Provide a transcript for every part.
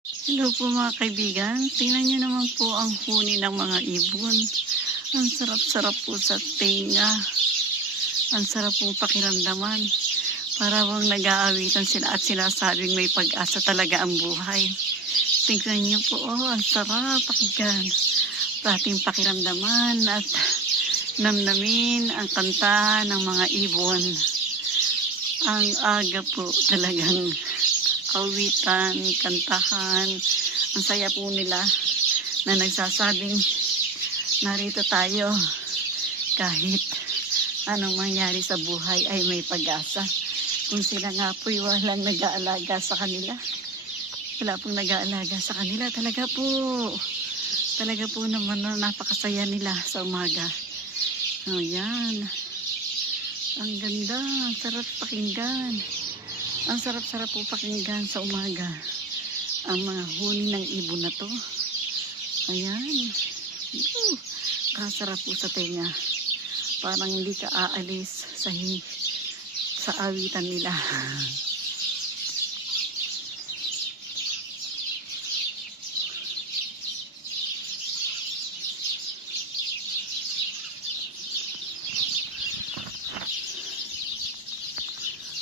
Hello po mga kaibigan. Tingnan niyo naman po ang huni ng mga ibon. Ang sarap-sarap po sa tenga. Ang sarap pong pakiramdaman. Para bang nag-aawitan sila at sinasabing may pag-asa talaga ang buhay. Tingnan niyo po, oh, ang sarap pakinggan. Ating pakiramdaman at namnamin ang kanta ng mga ibon. Ang aga po talagang awitan, kantahan. Ang saya po nila na nagsasabing narito tayo kahit anong mangyari sa buhay ay may pag-asa. Kung sila nga po'y walang nag-aalaga sa kanila. Wala pong nag-aalaga sa kanila. Talaga po. Talaga po naman na napakasaya nila sa umaga. O yan. Ang ganda. Sarap pakinggan. Ang sarap-sarap po pakinggan sa umaga. Ang mga huni ng ibon na to. Ayan. Uh, kasarap po sa tenga. Parang hindi ka aalis sa sa awitan nila.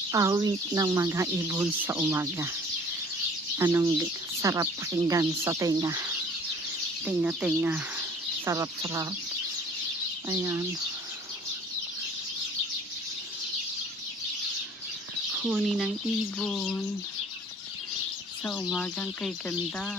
Awit ng mga ibon sa umaga. Anong sarap pakinggan sa tenga. Tenga-tenga. Sarap-sarap. Ayan. Huni ng ibon. Sa umagang kay ganda.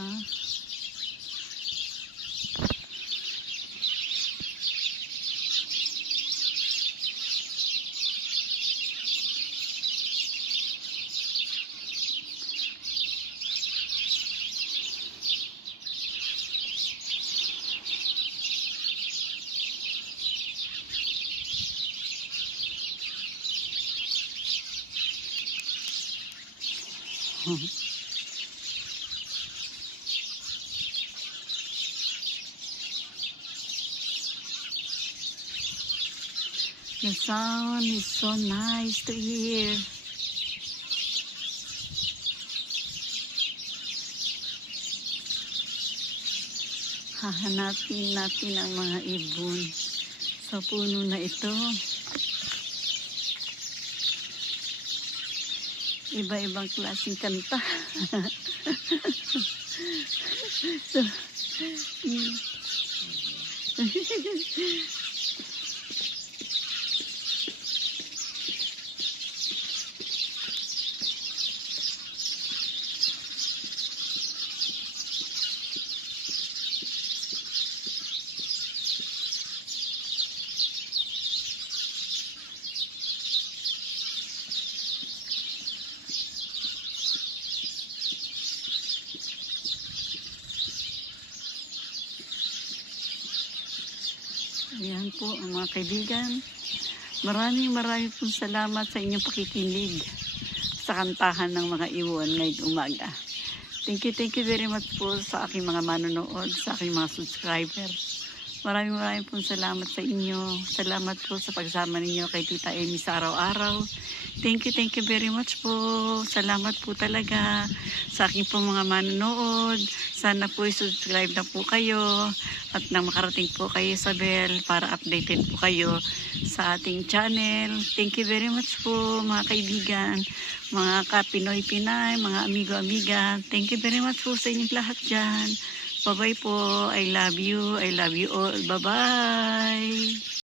The sound is so nice to hear. Hahanapin natin ang mga ibon sa puno na ito. Iba-ibang klaseng kanta. so, Ayan po ang mga kaibigan. Maraming maraming po salamat sa inyong pakikinig sa kantahan ng mga iwan ngayong umaga. Thank you, thank you very much po sa aking mga manonood, sa aking mga subscribers. Maraming maraming po salamat sa inyo. Salamat po sa pagsama ninyo kay Tita Amy sa araw-araw. Thank you, thank you very much po. Salamat po talaga sa aking po mga manonood. Sana po subscribe na po kayo at nang makarating po kayo sa bell para updated po kayo sa ating channel. Thank you very much po mga kaibigan, mga ka-Pinoy Pinay, mga amigo-amiga. Thank you very much po sa inyong lahat dyan. Bye-bye po. I love you. I love you all. Bye-bye.